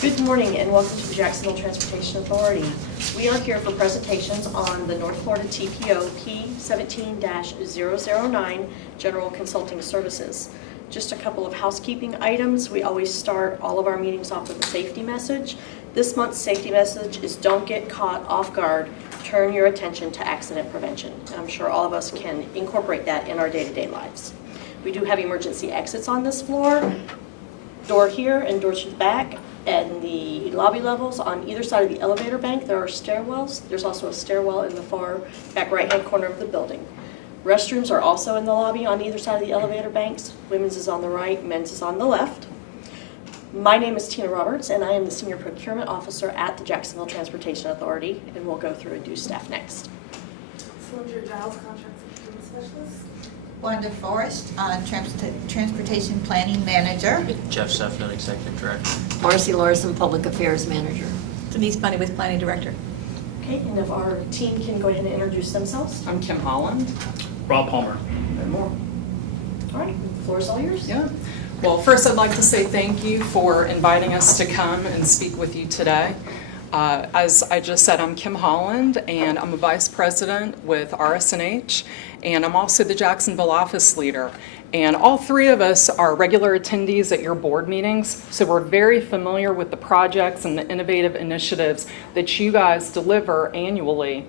Good morning and welcome to the Jacksonville Transportation Authority. We are here for presentations on the North Florida TPO P-17-009 General Consulting Services. Just a couple of housekeeping items. We always start all of our meetings off with a safety message. This month's safety message is don't get caught off guard. Turn your attention to accident prevention. And I'm sure all of us can incorporate that in our day-to-day lives. We do have emergency exits on this floor. Door here and door to the back. And the lobby levels on either side of the elevator bank, there are stairwells. There's also a stairwell in the far back right-hand corner of the building. Restrooms are also in the lobby on either side of the elevator banks. Women's is on the right, men's is on the left. My name is Tina Roberts, and I am the Senior Procurement Officer at the Jacksonville Transportation Authority, and we'll go through and do staff next. Sandra Giles, Contract Procurement Specialist. Wanda Forrest, Transportation Planning Manager. Jeff Sefnet, Executive Director. Marcy Larson, Public Affairs Manager. Denise Bunny with Planning Director. Okay, and if our team can go ahead and introduce themselves. I'm Kim Holland. Rob Palmer. And more. All right, the floor is all yours. Yeah. Well, first I'd like to say thank you for inviting us to come and speak with you today. As I just said, I'm Kim Holland, and I'm a Vice President with RS&H, and I'm also the Jacksonville office leader. And all three of us are regular attendees at your board meetings, so we're very familiar with the projects and the innovative initiatives that you guys deliver annually.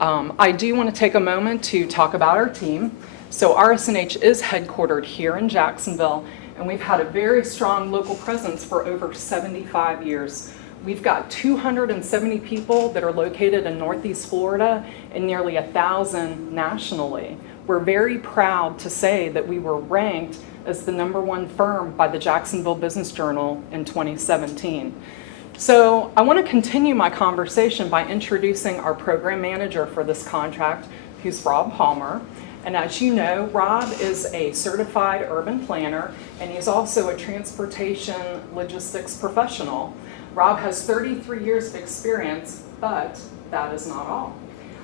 I do want to take a moment to talk about our team. So RS&H is headquartered here in Jacksonville, and we've had a very strong local presence for over 75 years. We've got 270 people that are located in Northeast Florida and nearly 1,000 nationally. We're very proud to say that we were ranked as the #1 firm by the Jacksonville Business Journal in 2017. So I want to continue my conversation by introducing our program manager for this contract, who's Rob Palmer. And as you know, Rob is a certified urban planner, and he's also a transportation logistics professional. Rob has 33 years of experience, but that is not all.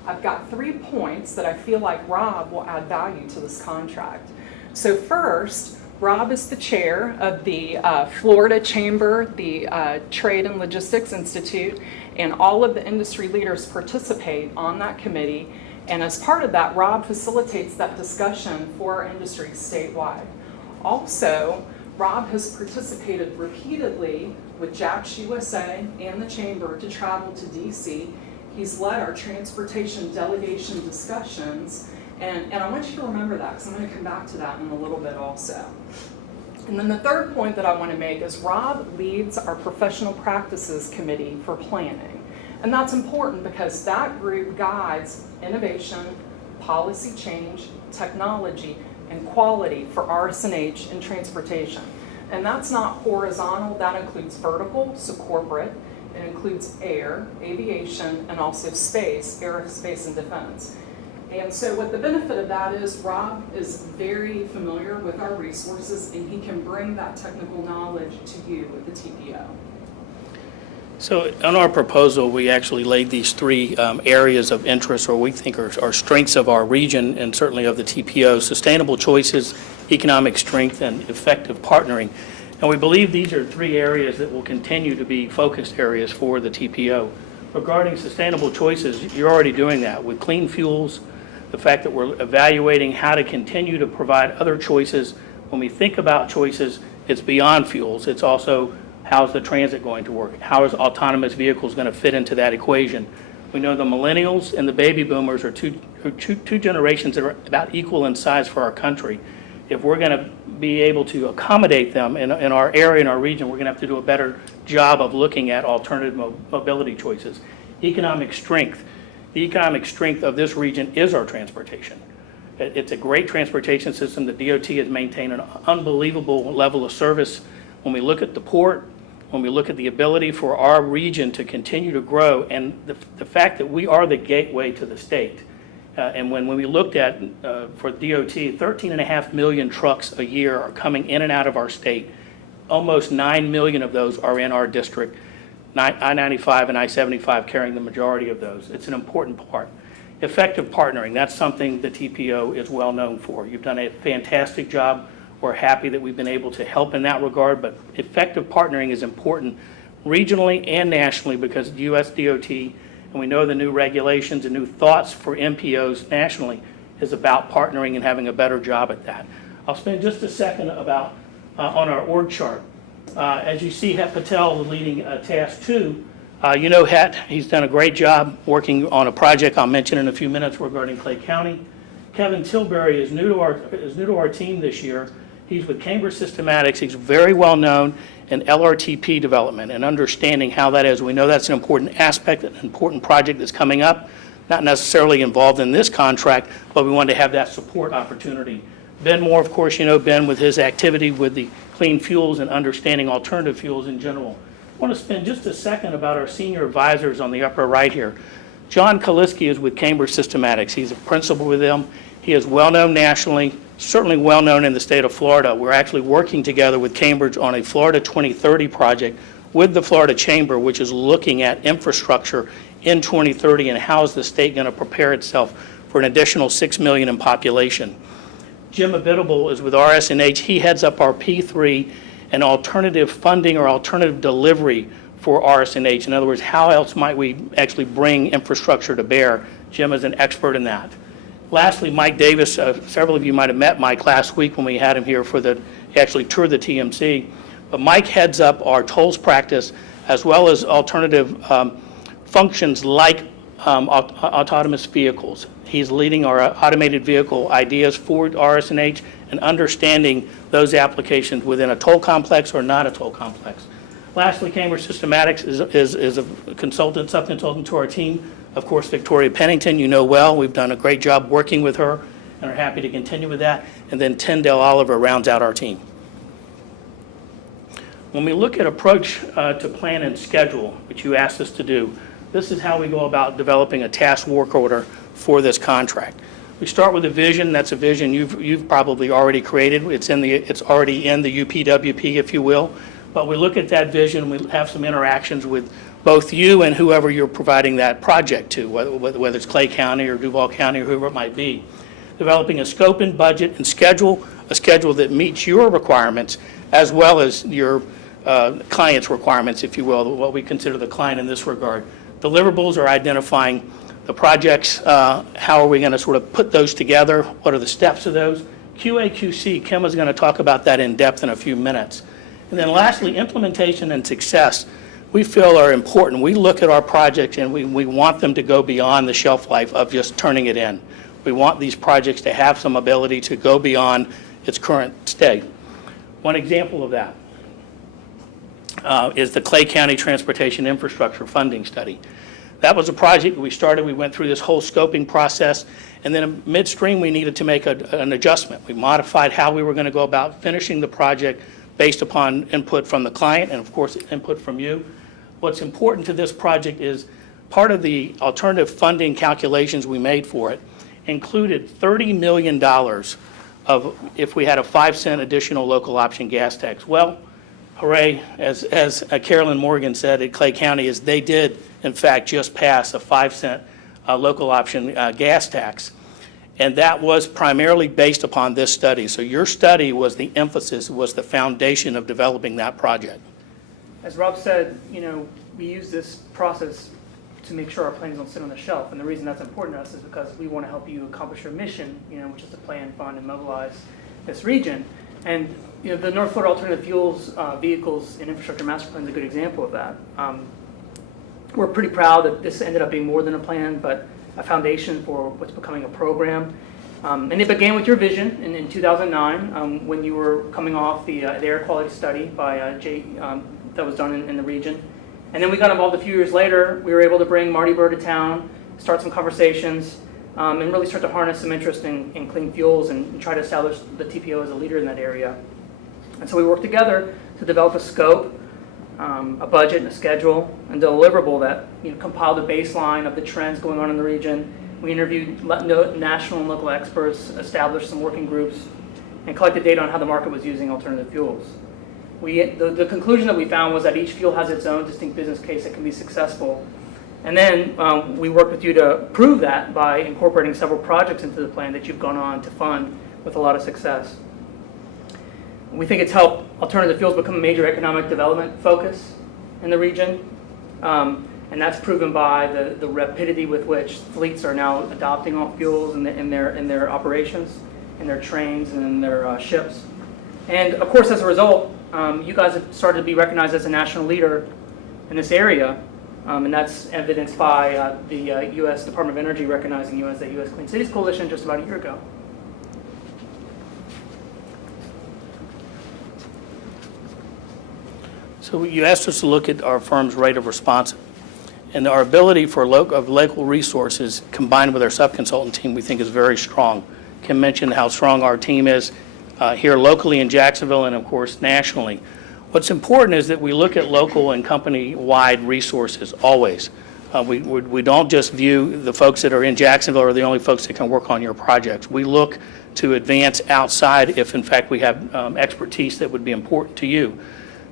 I've got 3 points that I feel like Rob will add value to this contract. So first, Rob is the chair of the Florida Chamber, the Trade and Logistics Institute, and all of the industry leaders participate on that committee. And as part of that, Rob facilitates that discussion for our industry statewide. Also, Rob has participated repeatedly with JAX USA and the Chamber to travel to DC. He's led our transportation delegation discussions, and I want you to remember that because I'm going to come back to that in a little bit also. And then the third point that I want to make is Rob leads our professional practices committee for planning. And that's important because that group guides innovation, policy change, technology, and quality for RS&H and transportation. And that's not horizontal, that includes vertical, so corporate. It includes air, aviation, and also space, aerospace and defense. And so what the benefit of that is, Rob is very familiar with our resources, and he can bring that technical knowledge to you with the TPO. So on our proposal, we actually laid these 3 areas of interest, or we think are strengths of our region and certainly of the TPO: sustainable choices, economic strength, and effective partnering. And we believe these are 3 areas that will continue to be focused areas for the TPO. Regarding sustainable choices, you're already doing that with clean fuels, the fact that we're evaluating how to continue to provide other choices. When we think about choices, it's beyond fuels. It's also how's the transit going to work? How is autonomous vehicles going to fit into that equation? We know the millennials and the baby boomers are two generations that are about equal in size for our country. If we're going to be able to accommodate them in our area, in our region, we're going to have to do a better job of looking at alternative mobility choices. Economic strength. The economic strength of this region is our transportation. It's a great transportation system. The DOT has maintained an unbelievable level of service. When we look at the port, when we look at the ability for our region to continue to grow, and the fact that we are the gateway to the state. And when we looked at, for DOT, 13.5 million trucks a year are coming in and out of our state. Almost 9 million of those are in our district. I-95 and I-75 carrying the majority of those. It's an important part. Effective partnering, that's something the TPO is well known for. You've done a fantastic job. We're happy that we've been able to help in that regard, but effective partnering is important regionally and nationally because of US DOT, and we know the new regulations and new thoughts for MPOs nationally is about partnering and having a better job at that. I'll spend just a second about on our org chart. As you see, Het Patel leading Task 2. You know Het, he's done a great job working on a project I'll mention in a few minutes regarding Clay County. Kevin Tilbury is new to our team this year. He's with Cambridge Systematics. He's very well known in LRTP development and understanding how that is. We know that's an important aspect, an important project that's coming up, not necessarily involved in this contract, but we wanted to have that support opportunity. Ben Moore, of course, you know Ben with his activity with the clean fuels and understanding alternative fuels in general. I want to spend just a second about our senior advisors on the upper right here. John Kaliski is with Cambridge Systematics. He's a principal with them. He is well known nationally, certainly well known in the state of Florida. We're actually working together with Cambridge on a Florida 2030 project with the Florida Chamber, which is looking at infrastructure in 2030 and how is the state going to prepare itself for an additional 6 million in population. Jim Abitable is with RS&H. He heads up our P3 and alternative funding or alternative delivery for RS&H. In other words, how else might we actually bring infrastructure to bear? Jim is an expert in that. Lastly, Mike Davis, several of you might have met Mike last week when we had him here he actually toured the TMC. But Mike heads up our tolls practice as well as alternative functions like autonomous vehicles. He's leading our automated vehicle ideas for RS&H and understanding those applications within a toll complex or not a toll complex. Lastly, Cambridge Systematics is a consultant, subconsultant to our team. Of course, Victoria Pennington, you know well. We've done a great job working with her and are happy to continue with that. And then Tyndale Oliver rounds out our team. When we look at approach to plan and schedule, which you asked us to do, this is how we go about developing a task work order for this contract. We start with a vision. That's a vision you've probably already created. It's already in the UPWP, if you will. But we look at that vision. We have some interactions with both you and whoever you're providing that project to, whether it's Clay County or Duval County or whoever it might be. Developing a scope and budget and schedule, a schedule that meets your requirements as well as your client's requirements, if you will, what we consider the client in this regard. Deliverables are identifying the projects, how are we going to sort of put those together, what are the steps of those. QA/QC, Kim is going to talk about that in depth in a few minutes. And then lastly, implementation and success, we feel are important. We look at our projects and we want them to go beyond the shelf life of just turning it in. We want these projects to have some ability to go beyond its current state. One example of that is the Clay County Transportation Infrastructure Funding Study. That was a project we started. We went through this whole scoping process, and then midstream we needed to make an adjustment. We modified how we were going to go about finishing the project based upon input from the client and, of course, input from you. What's important to this project is part of the alternative funding calculations we made for it included $30 million of if we had a 5-cent additional local option gas tax. Well, hooray, as Carolyn Morgan said at Clay County, is they did, in fact, just pass a 5-cent local option gas tax. And that was primarily based upon this study. So your study was the emphasis, was the foundation of developing that project. As Rob said, we use this process to make sure our plans don't sit on the shelf. And the reason that's important to us is because we want to help you accomplish your mission, which is to plan, fund, and mobilize this region. And the North Florida Alternative Fuels Vehicles and Infrastructure Master Plan is a good example of that. We're pretty proud that this ended up being more than a plan, but a foundation for what's becoming a program. And it began with your vision in 2009 when you were coming off the air quality study by Jay that was done in the region. And then we got involved a few years later. We were able to bring Marty Bird to town, start some conversations, and really start to harness some interest in clean fuels and try to establish the TPO as a leader in that area. And so we worked together to develop a scope, a budget, and a schedule, and deliverable that compiled a baseline of the trends going on in the region. We interviewed national and local experts, established some working groups, and collected data on how the market was using alternative fuels. The conclusion that we found was that each fuel has its own distinct business case that can be successful. And then we worked with you to prove that by incorporating several projects into the plan that you've gone on to fund with a lot of success. We think it's helped alternative fuels become a major economic development focus. in the region. And that's proven by the rapidity with which fleets are now adopting alt fuels in their operations, in their trains and in their ships. And of course, as a result, you guys have started to be recognized as a national leader in this area, and that's evidenced by the U.S. Department of Energy recognizing you as the U.S. Clean Cities Coalition just about a year ago. So you asked us to look at our firm's rate of response, and our ability for local resources combined with our subconsultant team we think is very strong. Kim mentioned how strong our team is here locally in Jacksonville and of course nationally. What's important is that we look at local and company-wide resources always. We don't just view the folks that are in Jacksonville are the only folks that can work on your projects. We look to advance outside if in fact we have expertise that would be important to you.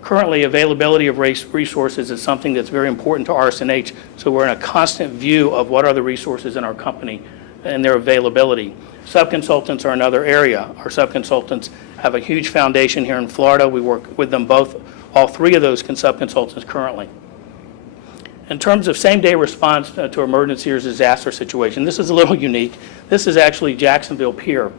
Currently, availability of resources is something that's very important to RS&H, so we're in a constant view of what are the resources in our company and their availability. Subconsultants are another area. Our subconsultants have a huge foundation here in Florida. We work with them both, all three of those subconsultants currently. In terms of same-day response to emergency or disaster situation, this is a little unique. This is actually Jacksonville Pier.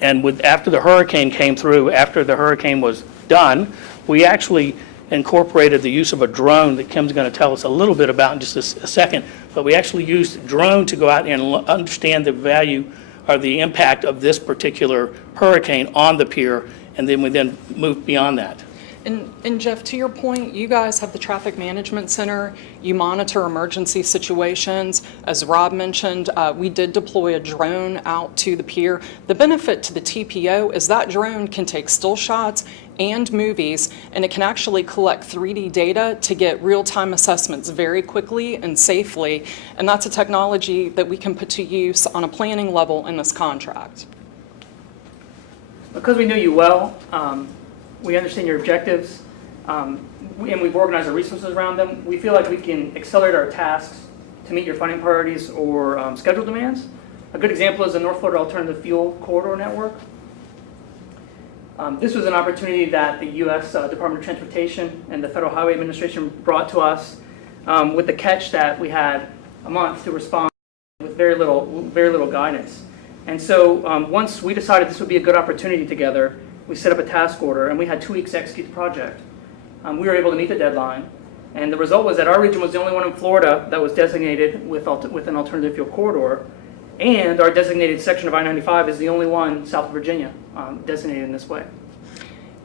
And after the hurricane came through, after the hurricane was done, we actually incorporated the use of a drone that Kim's going to tell us a little bit about in just a second. But we actually used drone to go out and understand the value or the impact of this particular hurricane on the pier, and then we moved beyond that. And Jeff, to your point, you guys have the Traffic Management Center. You monitor emergency situations. As Rob mentioned, we did deploy a drone out to the pier. The benefit to the TPO is that drone can take still shots and movies, and it can actually collect 3D data to get real-time assessments very quickly and safely. And that's a technology that we can put to use on a planning level in this contract. Because we know you well, we understand your objectives, and we've organized our resources around them. We feel like we can accelerate our tasks to meet your funding priorities or schedule demands. A good example is the North Florida Alternative Fuel Corridor Network. This was an opportunity that the U.S. Department of Transportation and the Federal Highway Administration brought to us with the catch that we had a month to respond with very little guidance. And so once we decided this would be a good opportunity together, we set up a task order, and we had 2 weeks to execute the project. We were able to meet the deadline, and the result was that our region was the only one in Florida that was designated with an alternative fuel corridor, and our designated section of I-95 is the only one south of Virginia designated in this way.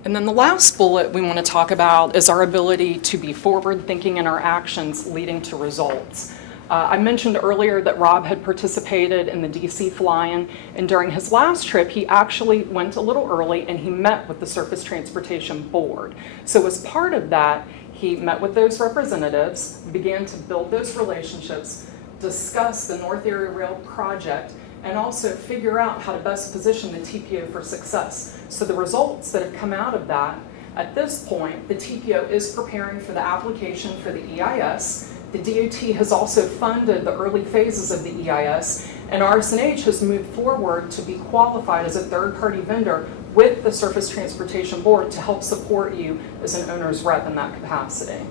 And then the last bullet we want to talk about is our ability to be forward-thinking in our actions leading to results. I mentioned earlier that Rob had participated in the DC fly-in, and during his last trip, he actually went a little early and he met with the Surface Transportation Board. So as part of that, he met with those representatives, began to build those relationships, discuss the North Area Rail project, and also figure out how to best position the TPO for success. So the results that have come out of that, at this point, the TPO is preparing for the application for the EIS. The DOT has also funded the early phases of the EIS, and RS&H has moved forward to be qualified as a third-party vendor with the Surface Transportation Board to help support you as an owner's rep in that capacity.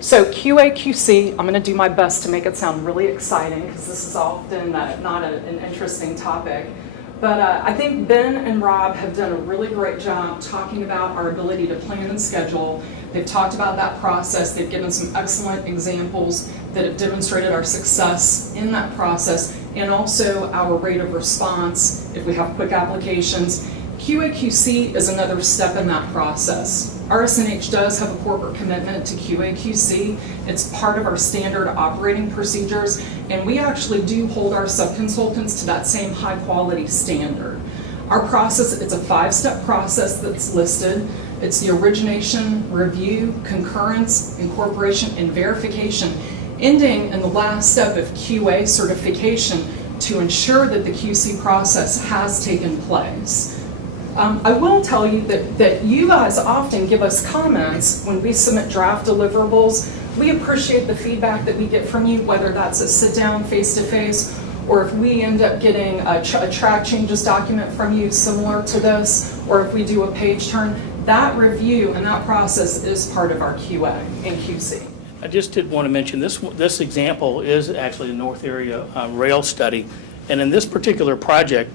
So QA/QC, I'm going to do my best to make it sound really exciting because this is often not an interesting topic. But I think Ben and Rob have done a really great job talking about our ability to plan and schedule. They've talked about that process. They've given some excellent examples that have demonstrated our success in that process and also our rate of response if we have quick applications. QA/QC is another step in that process. RS&H does have a corporate commitment to QA/QC. It's part of our standard operating procedures, and we actually do hold our subconsultants to that same high quality standard. Our process, it's a 5-step process that's listed. It's the origination, review, concurrence, incorporation, and verification, ending in the last step of QA certification to ensure that the QC process has taken place. I will tell you that you guys often give us comments when we submit draft deliverables. We appreciate the feedback that we get from you, whether that's a sit-down face-to-face, or if we end up getting a track changes document from you similar to this, or if we do a page turn. That review and that process is part of our QA and QC. I just did want to mention, this example is actually a North Area rail study. And in this particular project,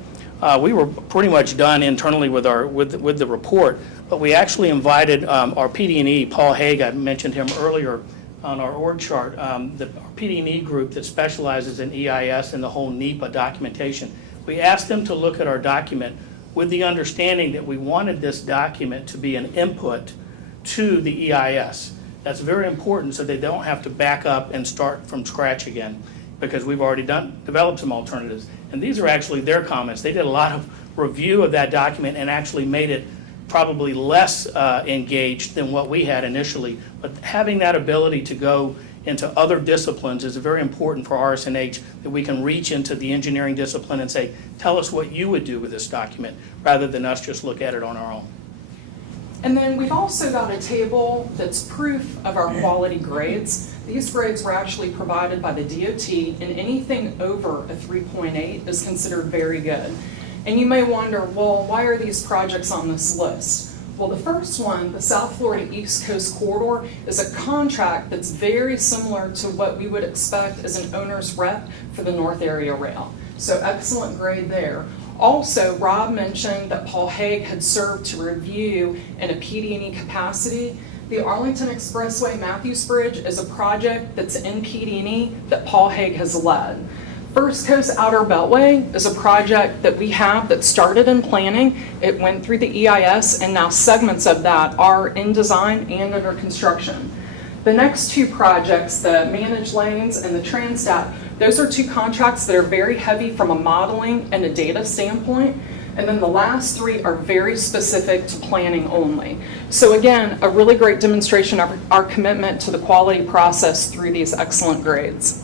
we were pretty much done internally with the report, but we actually invited our PD&E, Paul Haig, I mentioned him earlier on our org chart, our PD&E group that specializes in EIS and the whole NEPA documentation. We asked them to look at our document with the understanding that we wanted this document to be an input to the EIS. That's very important so they don't have to back up and start from scratch again, because we've already developed some alternatives. And these are actually their comments. They did a lot of review of that document and actually made it probably less engaged than what we had initially. But having that ability to go into other disciplines is very important for RS&H, that we can reach into the engineering discipline and say, tell us what you would do with this document, rather than us just look at it on our own. And then we've also got a table that's proof of our quality grades. These grades were actually provided by the DOT, and anything over a 3.8 is considered very good. And you may wonder, well, why are these projects on this list? Well, the first one, the South Florida East Coast Corridor, is a contract that's very similar to what we would expect as an owner's rep for the North Area Rail. So excellent grade there. Also, Rob mentioned that Paul Haig had served to review in a PD&E capacity. The Arlington Expressway Matthews Bridge is a project that's in PD&E that Paul Haig has led. First Coast Outer Beltway is a project that we have that started in planning. It went through the EIS, and now segments of that are in design and under construction. The next two projects, the Managed Lanes and the Transtat, those are two contracts that are very heavy from a modeling and a data standpoint. And then the last three are very specific to planning only. So again, a really great demonstration of our commitment to the quality process through these excellent grades.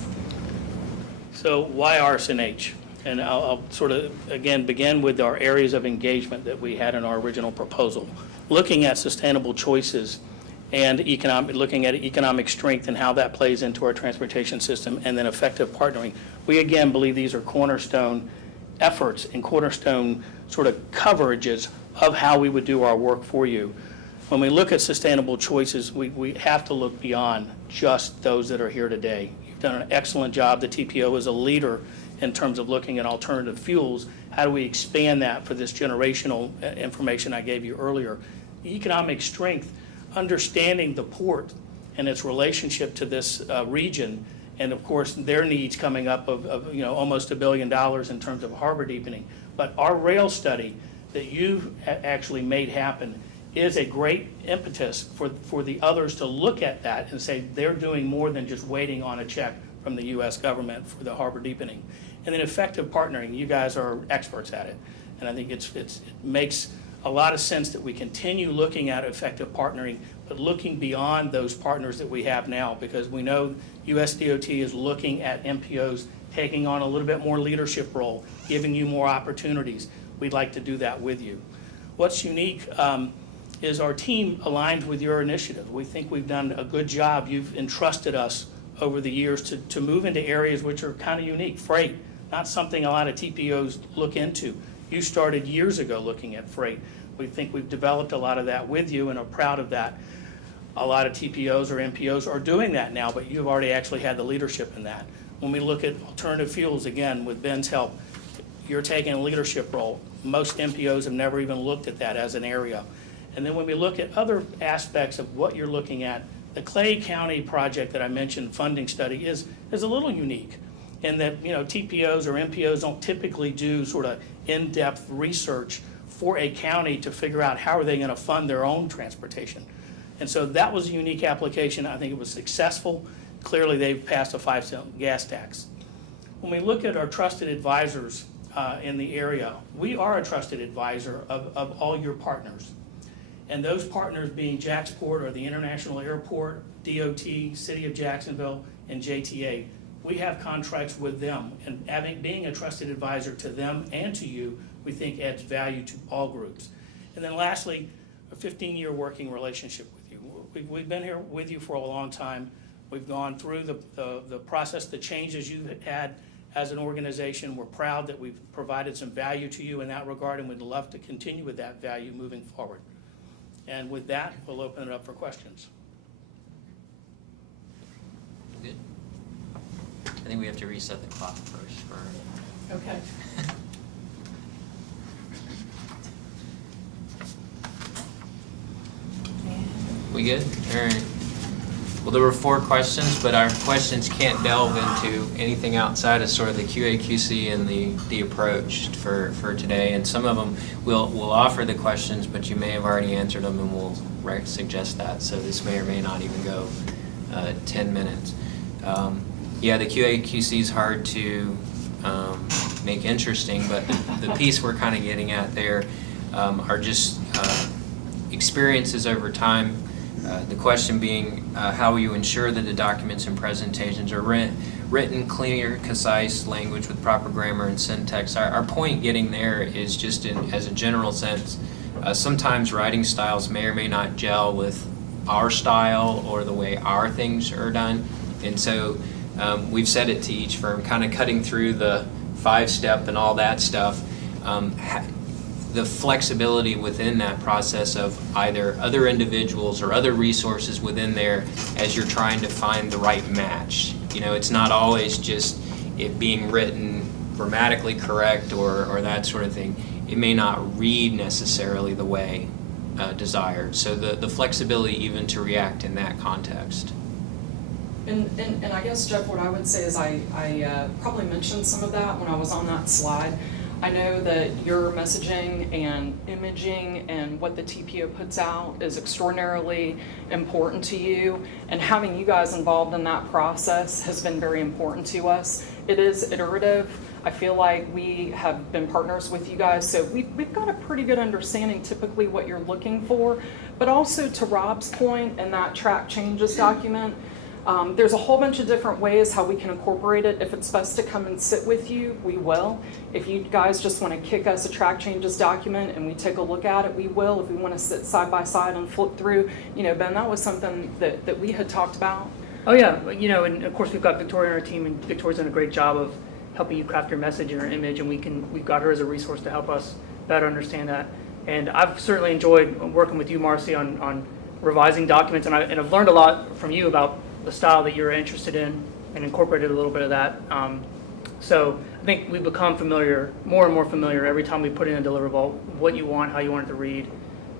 So why RS&H? And I'll sort of, again, begin with our areas of engagement that we had in our original proposal. Looking at sustainable choices and looking at economic strength and how that plays into our transportation system, and then effective partnering. We again believe these are cornerstone efforts and cornerstone sort of coverages of how we would do our work for you. When we look at sustainable choices, we have to look beyond just those that are here today. You've done an excellent job. The TPO is a leader in terms of looking at alternative fuels. How do we expand that for this generational information I gave you earlier? The economic strength, understanding the port and its relationship to this region, and of course their needs coming up of almost $1 billion in terms of harbor deepening. But our rail study that you've actually made happen is a great impetus for the others to look at that and say they're doing more than just waiting on a check from the U.S. government for the harbor deepening. And then effective partnering, you guys are experts at it. And I think it makes a lot of sense that we continue looking at effective partnering, but looking beyond those partners that we have now, because we know US DOT is looking at MPOs taking on a little bit more leadership role, giving you more opportunities. We'd like to do that with you. What's unique is our team aligned with your initiative. We think we've done a good job. You've entrusted us over the years to move into areas which are kind of unique. Freight, not something a lot of TPOs look into. You started years ago looking at freight. We think we've developed a lot of that with you and are proud of that. A lot of TPOs or MPOs are doing that now, but you've already actually had the leadership in that. When we look at alternative fuels, again, with Ben's help, you're taking a leadership role. Most MPOs have never even looked at that as an area. And then when we look at other aspects of what you're looking at, the Clay County project that I mentioned, funding study, is a little unique in that TPOs or MPOs don't typically do sort of in-depth research for a county to figure out how are they going to fund their own transportation. And so that was a unique application. I think it was successful. Clearly, they've passed a 5-cent gas tax. When we look at our trusted advisors in the area, we are a trusted advisor of all your partners. And those partners being Jacksport or the International Airport, DOT, City of Jacksonville, and JTA. We have contracts with them, and being a trusted advisor to them and to you, we think adds value to all groups. And then lastly, a 15-year working relationship with you. We've been here with you for a long time. We've gone through the process, the changes you've had as an organization. We're proud that we've provided some value to you in that regard, and we'd love to continue with that value moving forward. And with that, we'll open it up for questions. Good. I think we have to reset the clock first for. Okay. We good? All right. Well, there were 4 questions, but our questions can't delve into anything outside of sort of the QA/QC and the approach for today. And some of them we'll offer the questions, but you may have already answered them, and we'll suggest that. So this may or may not even go 10 minutes. Yeah, the QA/QC is hard to make interesting, but the piece we're kind of getting at there are just experiences over time. The question being how will you ensure that the documents and presentations are written clear, concise language with proper grammar and syntax. Our point getting there is just as a general sense, sometimes writing styles may or may not gel with our style or the way our things are done. And so we've said it to each firm, kind of cutting through the 5-step and all that stuff. The flexibility within that process of either other individuals or other resources within there as you're trying to find the right match. You know, it's not always just it being written grammatically correct or that sort of thing. It may not read necessarily the way desired. So the flexibility even to react in that context. And I guess, Jeff, what I would say is I probably mentioned some of that when I was on that slide. I know that your messaging and imaging and what the TPO puts out is extraordinarily important to you, and having you guys involved in that process has been very important to us. It is iterative. I feel like we have been partners with you guys, so we've got a pretty good understanding typically what you're looking for, but also to Rob's point in that track changes document, there's a whole bunch of different ways how we can incorporate it. If it's best to come and sit with you, we will. If you guys just want to kick us a track changes document and we take a look at it, we will. If we want to sit side by side and flip through, you know, Ben, that was something that we had talked about. Oh yeah, you know, and of course we've got Victoria on our team, and Victoria's done a great job of helping you craft your message and your image, and we've got her as a resource to help us better understand that. And I've certainly enjoyed working with you, Marcy, on revising documents, and I've learned a lot from you about the style that you're interested in and incorporated a little bit of that. So I think we've become familiar, more and more familiar every time we put in a deliverable, what you want, how you want it to read,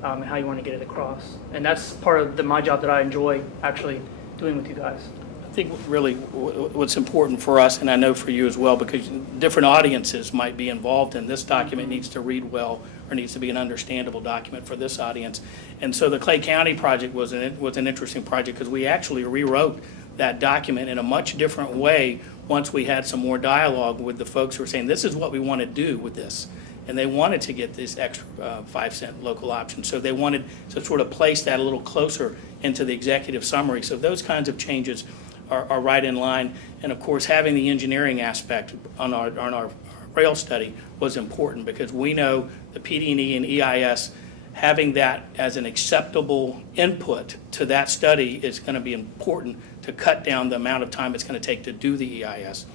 and how you want to get it across. And that's part of my job that I enjoy actually doing with you guys. I think really what's important for us, and I know for you as well, because different audiences might be involved in this document, needs to read well or needs to be an understandable document for this audience. And so the Clay County project was an interesting project because we actually rewrote that document in a much different way once we had some more dialogue with the folks who were saying, this is what we want to do with this. And they wanted to get this extra 5-cent local option. So they wanted to sort of place that a little closer into the executive summary. So those kinds of changes are right in line. And of course, having the engineering aspect on our rail study was important because we know the PD&E and EIS, having that as an acceptable input to that study is going to be important to cut down the amount of time it's going to take to do the EIS.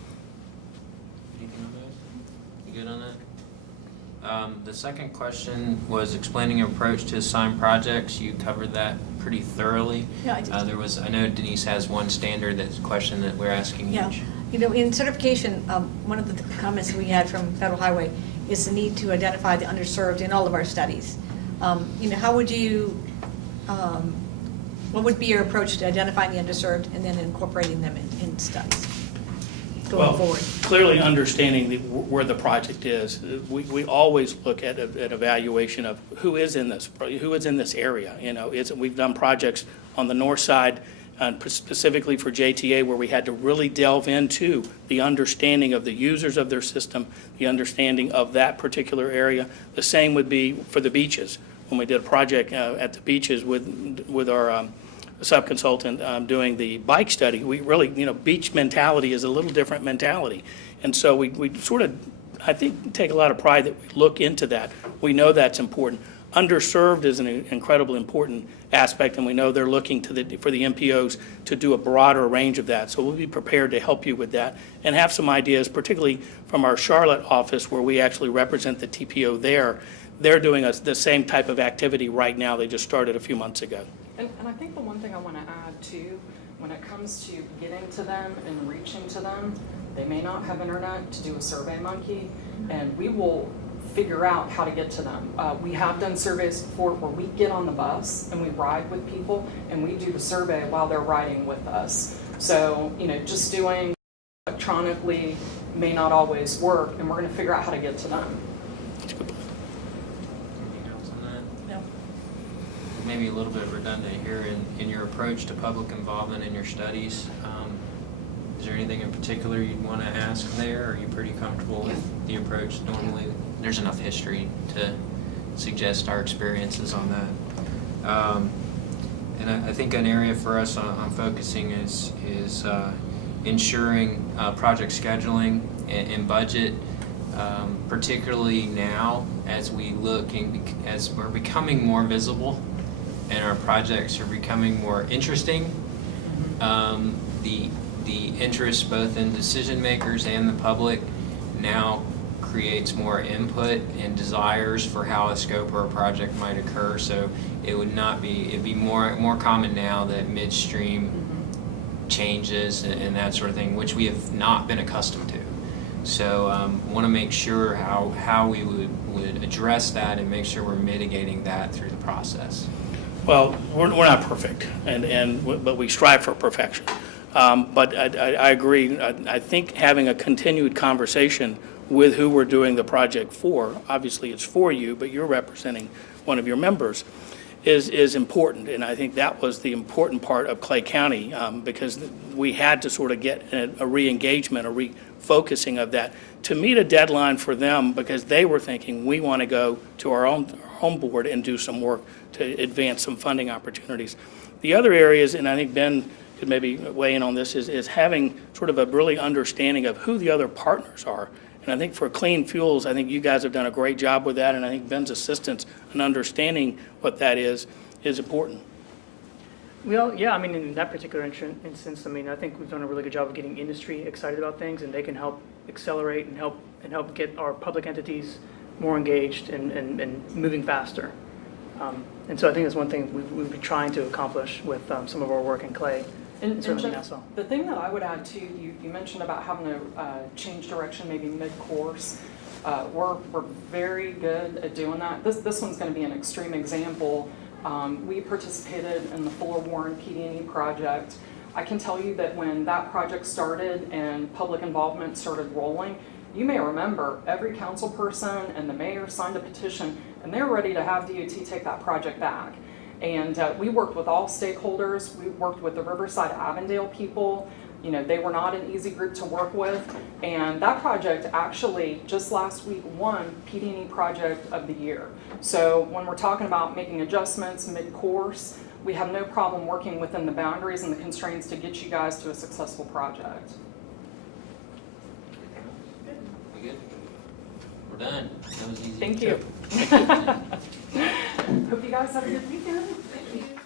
Anything on that? You good on that? The second question was explaining your approach to assigned projects. You covered that pretty thoroughly. Yeah, I did. I know Denise has one standard question that we're asking Yeah, each. you know, in certification, one of the comments we had from Federal Highway is the need to identify the underserved in all of our studies. You know, how would you, what would be your approach to identifying the underserved and then incorporating them in studies going forward? Clearly understanding where the project is. We always look at an evaluation of who is in this area. You know, we've done projects on the north side, specifically for JTA, where we had to really delve into the understanding of the users of their system, the understanding of that particular area. The same would be for the beaches. When we did a project at the beaches with our sub-consultant doing the bike study, we really, you know, beach mentality is a little different mentality. And so we sort of, I think, take a lot of pride that we look into that. We know that's important. Underserved is an incredibly important aspect, and we know they're looking for the MPOs to do a broader range of that. So we'll be prepared to help you with that and have some ideas, particularly from our Charlotte office where we actually represent the TPO there, they're doing the same type of activity right now. They just started a few months ago. And I think the one thing I want to add too, when it comes to getting to them and reaching to them, they may not have internet to do a Survey Monkey, and we will figure out how to get to them. We have done surveys before where we get on the bus and we ride with people and we do the survey while they're riding with us. So, just doing electronically may not always work, and we're going to figure out how to get to them. Anything else on that? No. Maybe a little bit redundant here in your approach to public involvement in your studies. Is there anything in particular you'd want to ask there? Or are you pretty comfortable with the approach normally? There's enough history to suggest our experiences on that. And I think an area for us on focusing is ensuring project scheduling and budget, particularly now as we look as we're becoming more visible and our projects are becoming more interesting. The interest both in decision makers and the public now creates more input and desires for how a scope or a project might occur. So it'd be more common now that midstream changes and that sort of thing, which we have not been accustomed to. So want to make sure how we would address that and make sure we're mitigating that through the process. Well, we're not perfect, but we strive for perfection. But I agree. I think having a continued conversation with who we're doing the project for, obviously it's for you, but you're representing one of your members, is important. And I think that was the important part of Clay County, because we had to sort of get a re-engagement, a refocusing of that to meet a deadline for them, because they were thinking, we want to go to our own home board and do some work to advance some funding opportunities. The other areas, and I think Ben could maybe weigh in on this, is having sort of a really understanding of who the other partners are. And I think for clean fuels, I think you guys have done a great job with that, and I think Ben's assistance and understanding what that is important. Well, yeah, I mean, in that particular instance, I mean, I think we've done a really good job of getting industry excited about things, and they can help accelerate and help get our public entities more engaged and moving faster. And so I think that's one thing we've been trying to accomplish with some of our work in Clay, and certainly Jeff, Nassau. the thing that I would add too, you mentioned about having to change direction maybe mid-course. We're very good at doing that. This one's going to be an extreme example. We participated in the Fuller Warren PD&E project. I can tell you that when that project started and public involvement started rolling, you may remember every council person and the mayor signed a petition, and they're ready to have DOT take that project back. And we worked with all stakeholders. We worked with the Riverside Avondale people. They were not an easy group to work with. And that project actually just last week won PD&E Project of the Year. So when we're talking about making adjustments mid-course, we have no problem working within the boundaries and the constraints to get you guys to a successful project. We good? We're done. That was easy. Thank you. Hope you guys have a good weekend. Thank you.